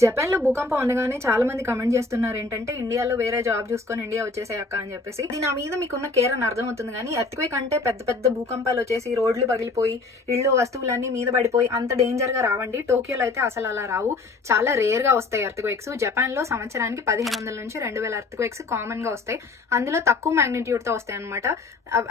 Japan లో భూకంపం అనగానే చాలా మంది కమెంట్ చేస్తున్నారు ఏంటంటే ఇండియాలో వేరే జాబ్ చూసుకొని ఇండియా వచ్చేసాయి అక్క అని చెప్పేసి. ఇది నా మీద మీకున్న కేర్ అని అర్థమవుతుంది. కానీ ఎర్త్క్వేక్ అంటే పెద్ద పెద్ద భూకంపాలు వచ్చేసి రోడ్లు పగిలిపోయి ఇళ్ళు వస్తువులన్నీ మీద పడిపోయి అంత డేంజర్ గా రావండి. టోక్యోలో అయితే అసలు అలా రావు, చాలా రేర్ గా వస్తాయి ఎర్త్క్వేక్స్. జపాన్ లో సంవత్సరానికి 1500 నుంచి 2000 ఎర్త్క్వేక్స్ కామన్ గా వస్తాయి. అందులో తక్కువ మ్యాగ్నిట్యూడ్ తో వస్తాయి అనమాట.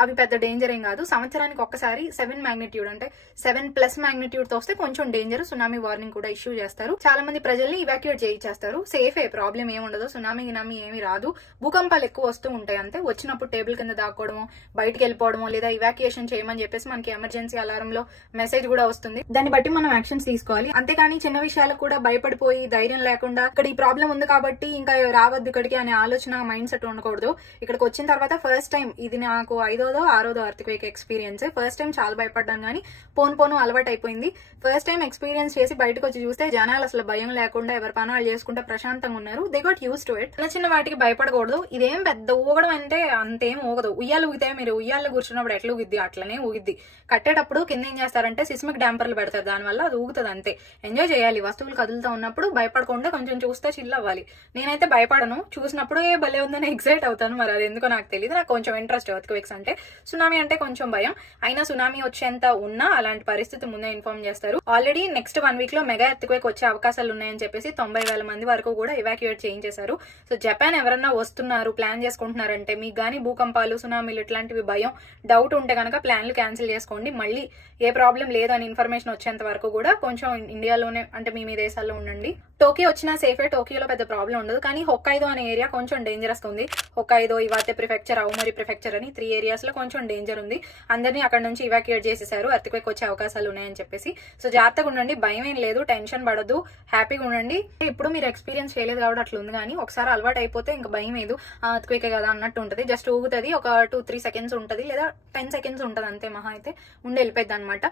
అవి పెద్ద డేంజర్ ఏం కాదు. సంవత్సరానికి ఒక్కసారి 7 మ్యాగ్నిట్యూడ్ అంటే 7+ మ్యాగ్నిట్యూడ్ తో వస్తే కొంచెం డేంజర్. సునామీ వార్నింగ్ కూడా ఇష్యూ చేస్తారు. చాలా మంది ప్రజల్ని ఇవాక్యుయేట్ చేయించేస్తారు. సేఫే, ప్రాబ్లం ఏముండదు. సునామీ గినామీ ఏమీ రాదు. భూకంపాలు ఎక్కువ వస్తూ ఉంటాయి అంతే. వచ్చినప్పుడు టేబుల్ కింద దాక్కోవడమో, బయటకు వెళ్ళిపోవడమో, లేదా ఇవాక్యుయేషన్ చేయమని చెప్పేసి మనకి ఎమర్జెన్సీ అలారం లో మెసేజ్ కూడా వస్తుంది. దాన్ని బట్టి మనం యాక్షన్స్ తీసుకోవాలి. అంతేకాని చిన్న విషయాలకు కూడా భయపడిపోయి ధైర్యం లేకుండా ఇక్కడ ఈ ప్రాబ్లం ఉంది కాబట్టి ఇంకా రావద్దు ఇక్కడికి అనే ఆలోచన మైండ్ సెట్ ఉండకూడదు. ఇక్కడికి వచ్చిన తర్వాత ఫస్ట్ టైం, ఇది నాకు 5వ 6వ ఎర్త్క్వేక్ ఎక్స్పీరియన్స్. ఫస్ట్ టైం చాలా భయపడ్డాను, కానీ పోను అలవాటు అయిపోయింది. ఫస్ట్ టైం ఎక్స్పీరియన్స్ చేసి బయటకు వచ్చి చూస్తే జనాలు అసలు భయం లేకుండా ఎవరి పని వాళ్ళు చేసుకుంటే ప్రశాంతంగా ఉన్నారు. They got use to it. చిన్న చిన్న వాటికి భయపడకూడదు. ఇదేం పెద్ద ఊగడం అంటే అంతేం ఊగదు. ఉయ్యాలు ఊగితే మీరు ఉయ్యాల్లో కూర్చున్నప్పుడు ఎట్లా ఊగిద్ది అట్లనే ఊగిద్ది. కట్టేటప్పుడు కింద ఏం చేస్తారంటే సిస్మిక్ డాంపర్లు పెడతారు, దానివల్ల అది ఊగుతుంది అంతే. ఎంజాయ్ చేయాలి. వస్తువులు కదులుతూ ఉన్నప్పుడు భయపడకుండా కొంచెం చూస్తే చిల్ అవ్వాలి. నేనైతే భయపడను, చూసినప్పుడు ఏ భలే ఉందని ఎక్సైట్ అవుతాను. మరి అది ఎందుకో నాకు తెలియదు. నాకు కొంచెం ఇంట్రెస్ట్ ఎర్త్క్వేక్స్ అంటే. సునామీ అంటే కొంచెం భయం. అయినా సునామీ వచ్చేంత ఉన్నా అలాంటి పరిస్థితి ముందే ఇన్ఫార్మ్ చేస్తారు. ఆల్రెడీ నెక్స్ట్ 1 వీక్ లో మెగా ఎర్త్క్వేక్ వచ్చే అవకాశాలు ఉన్నాయని చెప్పేసి 90,000 మంది వరకు కూడా ఇవాక్యుయేట్ చేయించేశారు. సో జపాన్ ఎవరన్నా వస్తున్నారు, ప్లాన్ చేసుకుంటున్నారంటే, మీకు గానీ భూకంపాలు, సునామీలు ఇట్లాంటివి భయం, డౌట్ ఉంటే కనుక ప్లాన్లు క్యాన్సిల్ చేసుకోండి. మళ్ళీ ఏ ప్రాబ్లం లేదు అని ఇన్ఫర్మేషన్ వచ్చేంత వరకు కూడా కొంచెం ఇండియాలోనే అంటే మీ దేశాల్లో ఉండండి. టోక్యో వచ్చినా సేఫే. టోక్యోలో పెద్ద ప్రాబ్లం ఉండదు. కానీ హొక్కైదో అనే ఏరియా కొంచెం డేంజరస్ ఉంది. హొక్కైదో, ఇవాతే ప్రిఫెక్చర్, అవుమరి ప్రిఫెక్చర్ అని 3 ఏరియాస్ లో కొంచెం డేంజర్ ఉంది. అందరినీ అక్కడ నుంచి ఇవాక్యుయేట్ చేసేసారు ఎర్త్క్వేక్ వచ్చే అవకాశాలు ఉన్నాయని చెప్పేసి. సో జాగ్రత్తగా ఉండండి. భయం ఏం లేదు, టెన్షన్ పడదు, హ్యాపీగా ఉండండి. ఇప్పుడు మీరు ఎక్స్పీరియన్స్ చేయలేదు కాబట్టి అట్లా ఉంది. కానీ ఒకసారి అలవాటు అయిపోతే ఇంకా భయం లేదు. ఎర్త్క్వేక్ కదా అన్నట్టు ఉంటుంది. జస్ట్ ఊగుతుంది, ఒక 2-3 సెకండ్స్ ఉంటుంది, లేదా 10 సెకండ్స్ ఉంటుంది అంతే. మహా అయితే ఉండి వెళ్ళిపోద్ది అనమాట.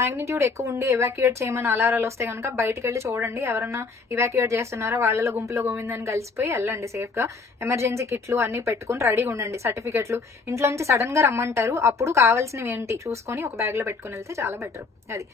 మ్యాగ్నిట్యూడ్ ఎక్కువ ఉండి ఎవాక్యుయేట్ చేయమని అలారాలు వస్తే కనుక బయటకు వెళ్ళి చూడండి. ఎవరన్నా ఇవాక్యుయేట్ చేస్తున్నారా, వాళ్ళలో గుంపులో గోవిందని కలిసిపోయి వెళ్ళండి సేఫ్ గా. ఎమర్జెన్సీ కిట్లు అన్ని పెట్టుకుని రెడీగా ఉండండి. సర్టిఫికెట్లు ఇంట్లో నుంచి సడన్ గా రమ్మంటారు, అప్పుడు కావాల్సినవి ఏంటి చూసుకొని ఒక బ్యాగ్ లో పెట్టుకుని వెళ్తే చాలా బెటర్. అది